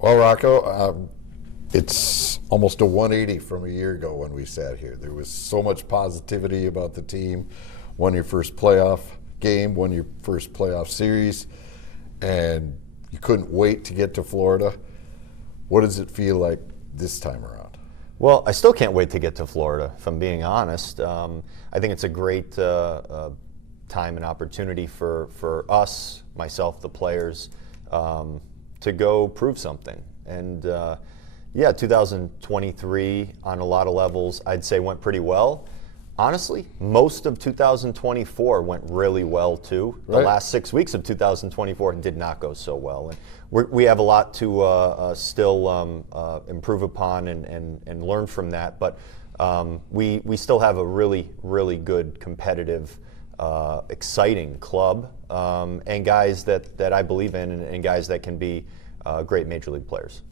Well, Rocco, it's almost a 180 from a year ago when we sat here. There was so much positivity about the team. Won your first playoff game, won your first playoff series, and you couldn't wait to get to Florida. What does it feel like this time around? Well, I still can't wait to get to Florida, if I'm being honest. I think it's a great time and opportunity for us, myself, the players, to go prove something. And 2023 on a lot of levels, I'd say went pretty well. Honestly, most of 2024 went really well too. The last 6 weeks of 2024 did not go so well. And we have a lot to still improve upon and learn from that. But we still have a really, really good competitive, exciting club and guys that I believe in and guys that can be great major league players.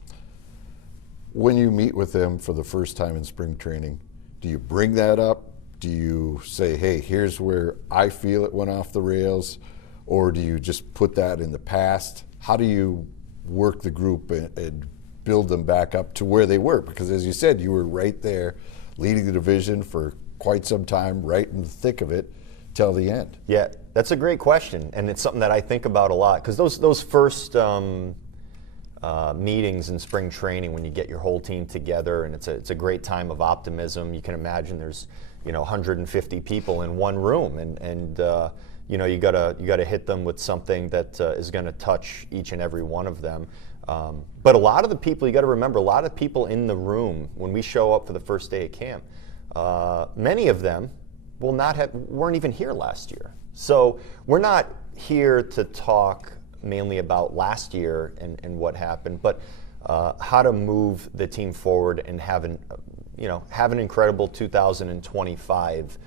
When you meet with them for the first time in spring training, do you bring that up? Do you say, hey, here's where I feel it went off the rails? Or do you just put that in the past? How do you work the group and build them back up to where they were? Because as you said, you were right there leading the division for quite some time, right in the thick of it till the end. Yeah, that's a great question. And it's something that I think about a lot. Because those first meetings in spring training, when you get your whole team together, and it's a great time of optimism. You can imagine there's 150 people in one room, and you gotta hit them with something that is going to touch each and every one of them. But a lot of the people, you got to remember, a lot of people in the room when we show up for the first day of camp, many of them weren't even here last year. So we're not here to talk mainly about last year and what happened, but how to move the team forward and have an incredible 2025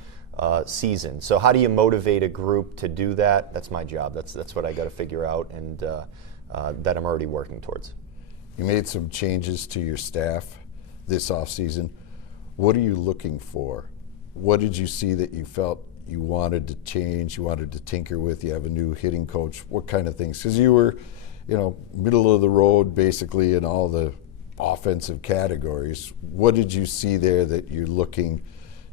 season. So how do you motivate a group to do that? That's my job. That's what I got to figure out, and that I'm already working towards. You made some changes to your staff this offseason. What are you looking for? What did you see that you felt you wanted to change, you wanted to tinker with? You have a new hitting coach. What kind of things? Because you were, middle of the road basically in all the offensive categories. What did you see there that you're looking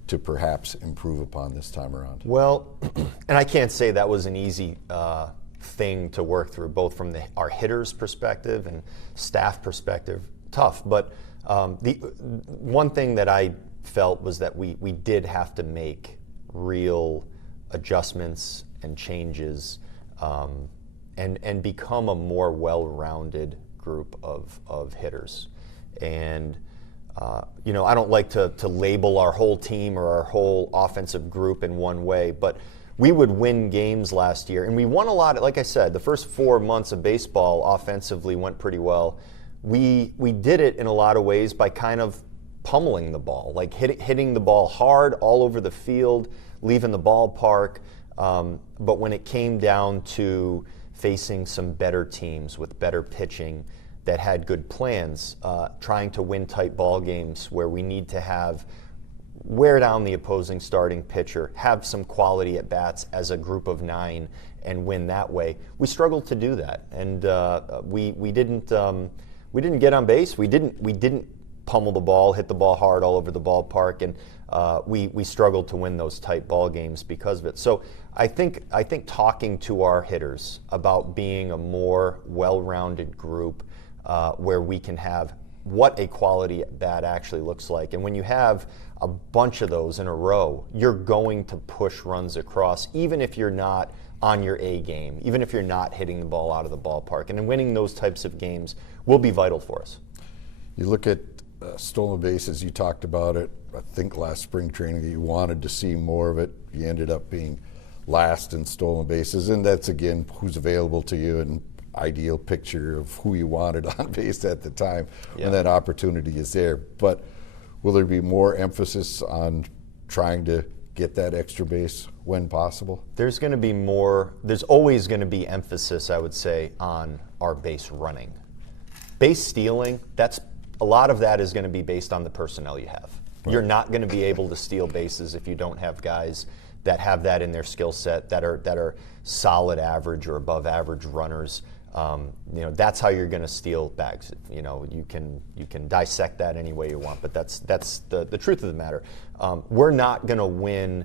to perhaps improve upon this time around? Well, and I can't say that was an easy thing to work through, both from our hitters' perspective and staff perspective. Tough, but the one thing that I felt was that we did have to make real adjustments and changes and become a more well-rounded group of hitters. And I don't like to label our whole team or our whole offensive group in one way, but we would win games last year, and we won a lot. Like I said, the first 4 months of baseball offensively went pretty well. We did it in a lot of ways by kind of pummeling the ball, like hitting the ball hard all over the field, leaving the ballpark. But when it came down to facing some better teams with better pitching that had good plans, trying to win tight ball games where we need to wear down the opposing starting pitcher, have some quality at bats as a group of 9 and win that way. We struggled to do that, and we didn't get on base. We didn't pummel the ball, hit the ball hard all over the ballpark, and we struggled to win those tight ball games because of it. So I think talking to our hitters about being a more well-rounded group where we can have what a quality at bat actually looks like. And when you have a bunch of those in a row, you're going to push runs across, even if you're not on your A game, even if you're not hitting the ball out of the ballpark. And winning those types of games will be vital for us. You look at stolen bases, you talked about it, I think last spring training, that you wanted to see more of it. You ended up being last in stolen bases, and that's, again, who's available to you and ideal picture of who you wanted on base at the time when that opportunity is there. But will there be more emphasis on trying to get that extra base when possible? There's always going to be emphasis, I would say, on our base running. Base stealing, a lot of that is going to be based on the personnel you have. Right. You're not going to be able to steal bases if you don't have guys that have that in their skill set, that are solid average or above average runners. That's how you're going to steal bags. You can dissect that any way you want, but that's the truth of the matter. We're not going to win,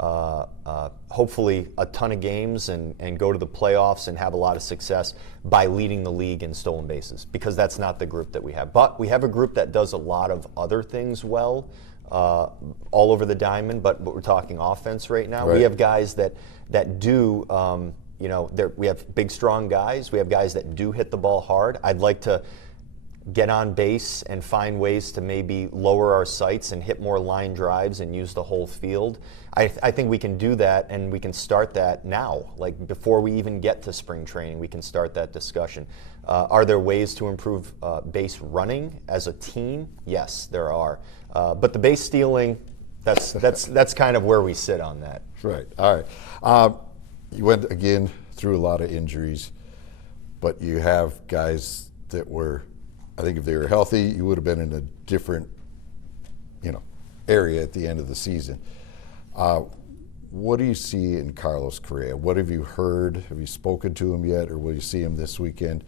hopefully, a ton of games and go to the playoffs and have a lot of success by leading the league in stolen bases, because that's not the group that we have. But we have a group that does a lot of other things well, all over the diamond. But we're talking offense right now. Right. We have guys that do. We have big, strong guys. We have guys that do hit the ball hard. I'd like to get on base and find ways to maybe lower our sights and hit more line drives and use the whole field. I think we can do that, and we can start that now. Like, before we even get to spring training, we can start that discussion. Are there ways to improve base running as a team? Yes, there are. But the base stealing, that's kind of where we sit on that. Right. All right. You went, again, through a lot of injuries, but you have guys that were, I think if they were healthy, you would have been in a different, area at the end of the season. What do you see in Carlos Correa? What have you heard? Have you spoken to him yet, or will you see him this weekend?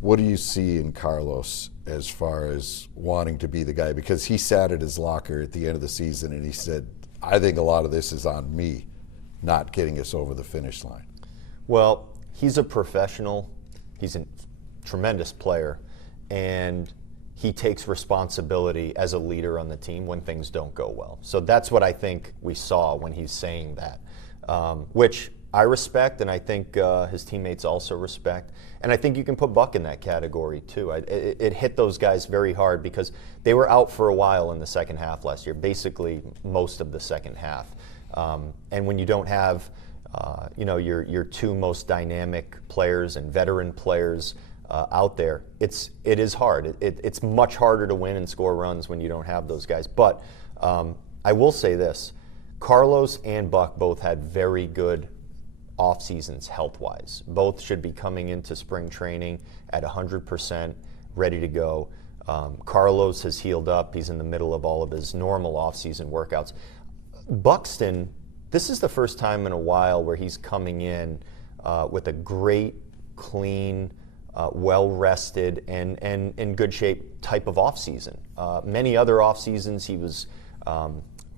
What do you see in Carlos as far as wanting to be the guy? Because he sat at his locker at the end of the season and he said, I think a lot of this is on me, not getting us over the finish line. Well, he's a professional. He's a tremendous player, and he takes responsibility as a leader on the team when things don't go well. So that's what I think we saw when he's saying that, which I respect, and I think his teammates also respect. And I think you can put Buck in that category too. It hit those guys very hard because they were out for a while in the second half last year, basically most of the second half. And when you don't have, your two most dynamic players and veteran players out there, it is hard. It's much harder to win and score runs when you don't have those guys. But I will say this: Carlos and Buck both had very good off seasons health-wise. Both should be coming into spring training at 100%, ready to go. Carlos has healed up. He's in the middle of all of his normal off-season workouts. Buxton, this is the first time in a while where he's coming in with a great, clean, well-rested, and in good shape type of off-season. Many other off-seasons he was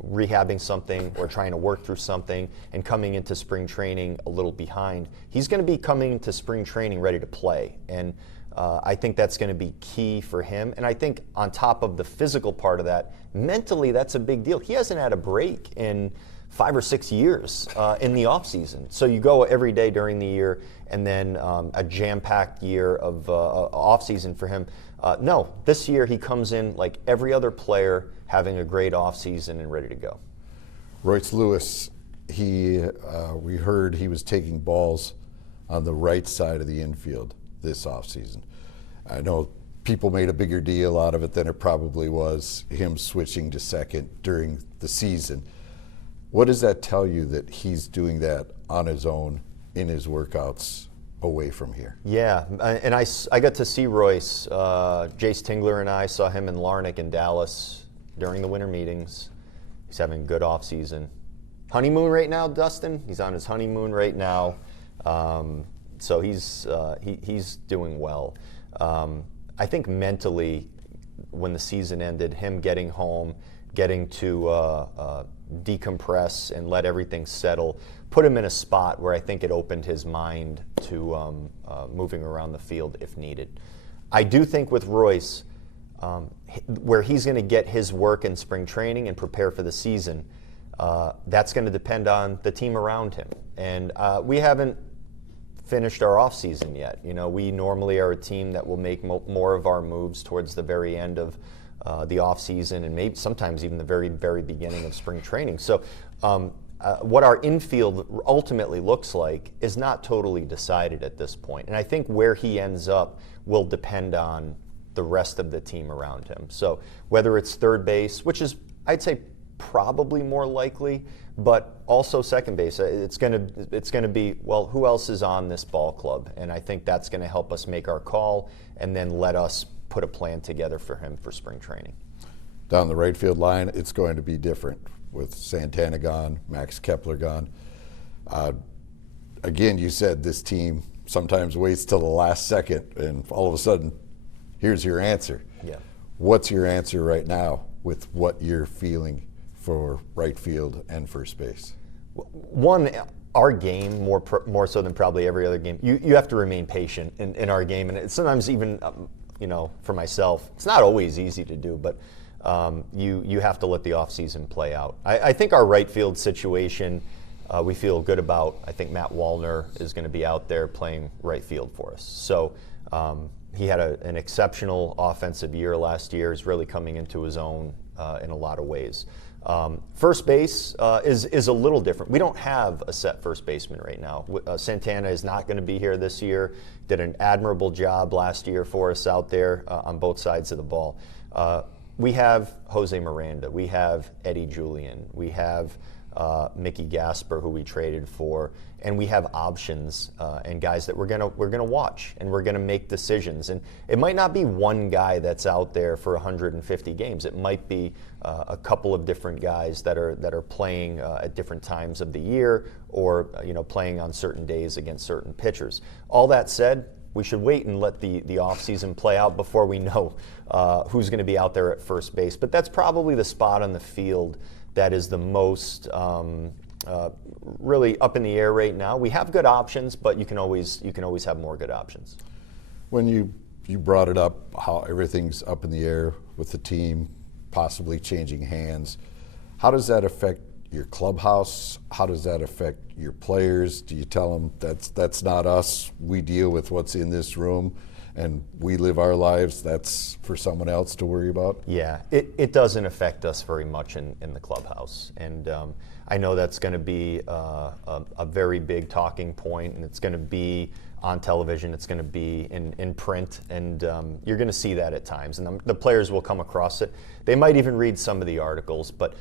rehabbing something or trying to work through something and coming into spring training a little behind. He's going to be coming into spring training ready to play, and I think that's going to be key for him. And I think on top of the physical part of that, mentally that's a big deal. He hasn't had a break in 5 or 6 years in the off season. So you go every day during the year, and then a jam-packed year of off season for him. No, this year he comes in like every other player, having a great off season and ready to go. Rey Lewis, we heard he was taking balls on the right side of the infield this offseason. I know people made a bigger deal out of it than it probably was, him switching to second during the season. What does that tell you that he's doing that on his own in his workouts away from here? Yeah, and I got to see Royce. Jace Tingler and I saw him in Larnach in Dallas during the winter meetings. He's having a good off season. Honeymoon right now, Dustin? He's on his honeymoon right now. So he's doing well. I think mentally, when the season ended, him getting home, getting to decompress and let everything settle, put him in a spot where I think it opened his mind to moving around the field if needed. I do think with Royce, where he's going to get his work in spring training and prepare for the season, that's going to depend on the team around him. And we haven't finished our off season yet. We normally are a team that will make more of our moves towards the very end of the off season, and maybe sometimes even the very, very beginning of spring training. So what our infield ultimately looks like is not totally decided at this point. And I think where he ends up will depend on the rest of the team around him. So whether it's third base, which is, I'd say, probably more likely, but also second base, it's going to be, well, who else is on this ball club? And I think that's going to help us make our call and then let us put a plan together for him for spring training. Down the right field line, it's going to be different with Santana gone, Max Kepler gone. Again, you said this team sometimes waits till the last second, and all of a sudden, here's your answer. Yeah. What's your answer right now with what you're feeling for right field and first base? One, our game, more so than probably every other game, you have to remain patient in our game. And it's sometimes even, for myself, it's not always easy to do, but you have to let the offseason play out. I think our right field situation, we feel good about. I think Matt Wallner is going to be out there playing right field for us. So he had an exceptional offensive year last year. He's really coming into his own in a lot of ways. First base is a little different. We don't have a set first baseman right now. Santana is not going to be here this year. Did an admirable job last year for us out there on both sides of the ball. We have Jose Miranda. We have Eddie Julian. We have Mickey Gasper, who we traded for, and we have options and guys that we're gonna watch, and we're gonna make decisions. And it might not be one guy that's out there for 150 games. It might be a couple of different guys that are playing at different times of the year, or playing on certain days against certain pitchers. All that said, we should wait and let the offseason play out before we know who's going to be out there at first base. But that's probably the spot on the field that is the most really up in the air right now. We have good options, but you can always have more good options. When you brought it up, how everything's up in the air with the team possibly changing hands, how does that affect your clubhouse? How does that affect your players? Do you tell them that's not us? We deal with what's in this room, and we live our lives. That's for someone else to worry about? Yeah, it doesn't affect us very much in the clubhouse. And I know that's going to be a very big talking point, and it's going to be on television, it's going to be in print, and you're going to see that at times. And the players will come across it. They might even read some of the articles, but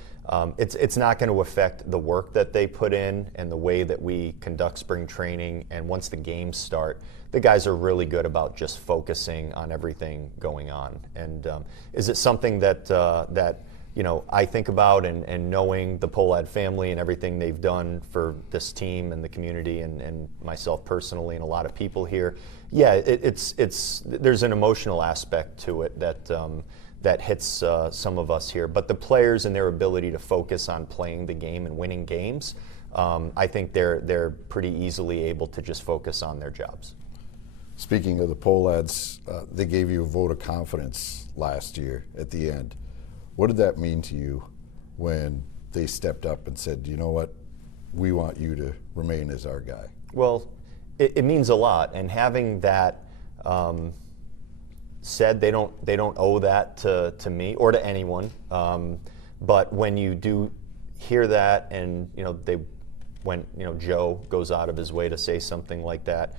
it's not going to affect the work that they put in and the way that we conduct spring training. And once the games start, the guys are really good about just focusing on everything going on. And is it something that I think about, and knowing the Pohlad family and everything they've done for this team and the community and myself personally and a lot of people here, yeah, there's an emotional aspect to it that hits some of us here. But the players and their ability to focus on playing the game and winning games, I think they're pretty easily able to just focus on their jobs. Speaking of the Pohlads, they gave you a vote of confidence last year at the end. What did that mean to you when they stepped up and said, you know what, we want you to remain as our guy? Well, it means a lot, and having that said, they don't owe that to me or to anyone. But when you do hear that, and when Joe goes out of his way to say something like that,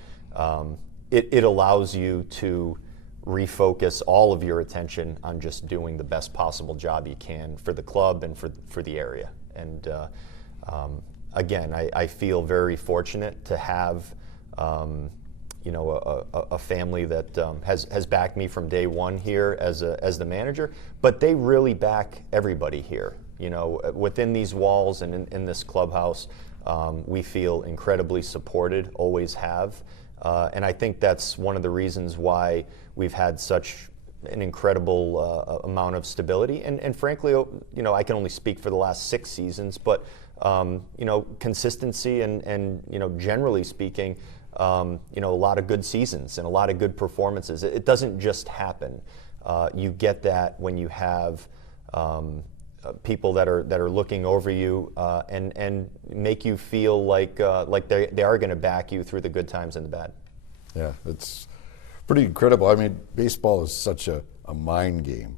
it allows you to refocus all of your attention on just doing the best possible job you can for the club and for the area. And again, I feel very fortunate to have a family that has backed me from day one here as the manager, but they really back everybody here. Within these walls and in this clubhouse, we feel incredibly supported, always have. And I think that's one of the reasons why we've had such an incredible amount of stability. And frankly, I can only speak for the last 6 seasons, but consistency and generally speaking, a lot of good seasons and a lot of good performances. It doesn't just happen. You get that when you have people that are looking over you and make you feel like they are going to back you through the good times and the bad. Yeah, it's pretty incredible. I mean, baseball is such a mind game,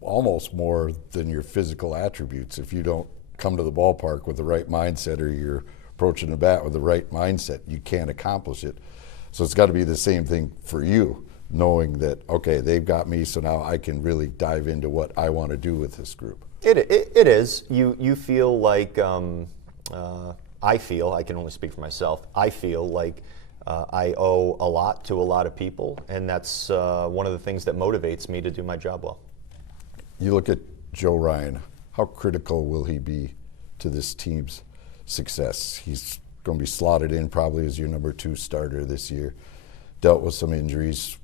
almost more than your physical attributes. If you don't come to the ballpark with the right mindset, or you're approaching the bat with the right mindset, you can't accomplish it. So it's got to be the same thing for you, knowing that, okay, they've got me, so now I can really dive into what I want to do with this group. It is. You feel like, I can only speak for myself, I feel like I owe a lot to a lot of people, and that's one of the things that motivates me to do my job well. You look at Joe Ryan, how critical will he be to this team's success? He's going to be slotted in probably as your number 2 starter this year. Dealt with some injuries.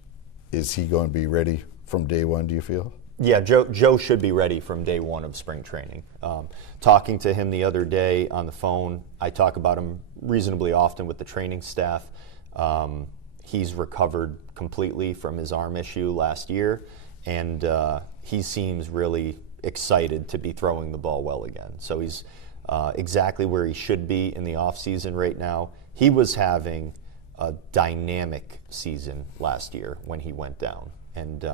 Is he going to be ready from day one, do you feel? Yeah, Joe should be ready from day one of spring training. Talking to him the other day on the phone, I talk about him reasonably often with the training staff. He's recovered completely from his arm issue last year, and he seems really excited to be throwing the ball well again. So he's exactly where he should be in the offseason right now. He was having a dynamic season last year when he went down, and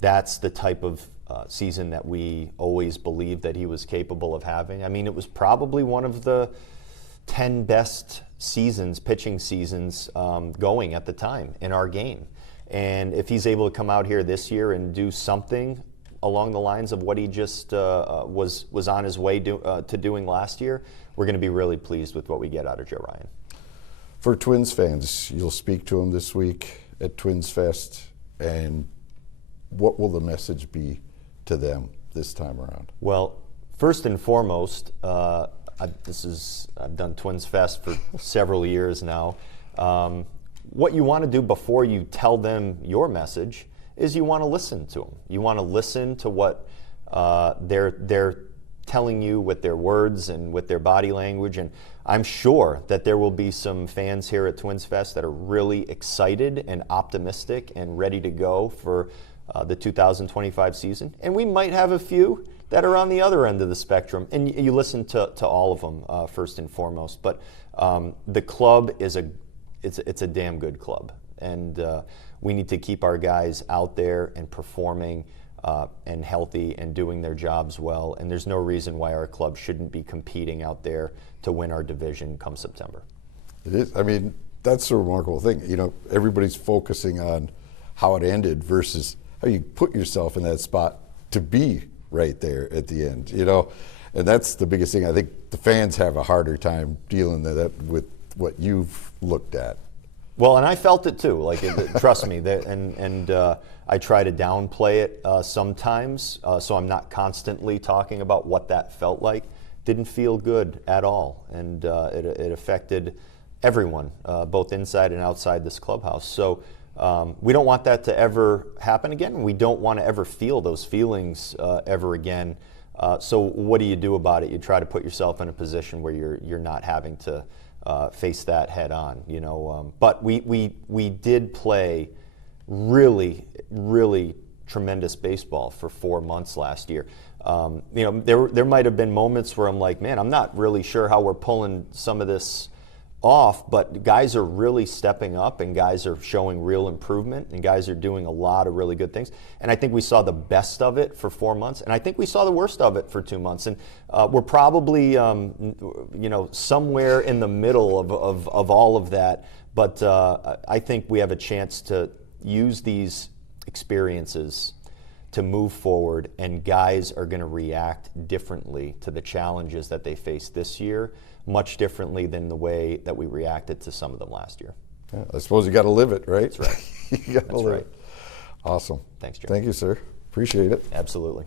that's the type of season that we always believed that he was capable of having. I mean, it was probably one of the 10 best seasons, pitching seasons going at the time in our game. And if he's able to come out here this year and do something along the lines of what he just was on his way to doing last year, we're going to be really pleased with what we get out of Joe Ryan. For Twins fans, you'll speak to him this week at TwinsFest, and what will the message be to them this time around? Well, first and foremost, I've done TwinsFest for several years now. What you want to do before you tell them your message is you want to listen to them. You want to listen to what they're telling you with their words and with their body language. And I'm sure that there will be some fans here at TwinsFest that are really excited and optimistic and ready to go for the 2025 season. And we might have a few that are on the other end of the spectrum. And you listen to all of them first and foremost. But the club is it's a damn good club. And we need to keep our guys out there and performing and healthy and doing their jobs well. And there's no reason why our club shouldn't be competing out there to win our division come September. It is. I mean, that's a remarkable thing. You know, everybody's focusing on how it ended versus how you put yourself in that spot to be right there at the end, you know. And that's the biggest thing. I think the fans have a harder time dealing with what you've looked at. Well, and I felt it too. Like, trust me. And I try to downplay it sometimes, so I'm not constantly talking about what that felt like. Didn't feel good at all, and it affected everyone, both inside and outside this clubhouse. So we don't want that to ever happen again. We don't want to ever feel those feelings ever again. So what do you do about it? You try to put yourself in a position where you're not having to face that head on, you know. But we did play really, really tremendous baseball for 4 months last year. You know, there might have been moments where I'm like, man, I'm not really sure how we're pulling some of this off, but guys are really stepping up, and guys are showing real improvement, and guys are doing a lot of really good things. And I think we saw the best of it for 4 months, and I think we saw the worst of it for 2 months. And we're probably, you know, somewhere in the middle of all of that. But I think we have a chance to use these experiences to move forward, and guys are going to react differently to the challenges that they face this year, much differently than the way that we reacted to some of them last year. Yeah, I suppose you got to live it, right? That's right. You got to live it. Awesome. Thanks, Jim. Thank you, sir. Appreciate it. Absolutely.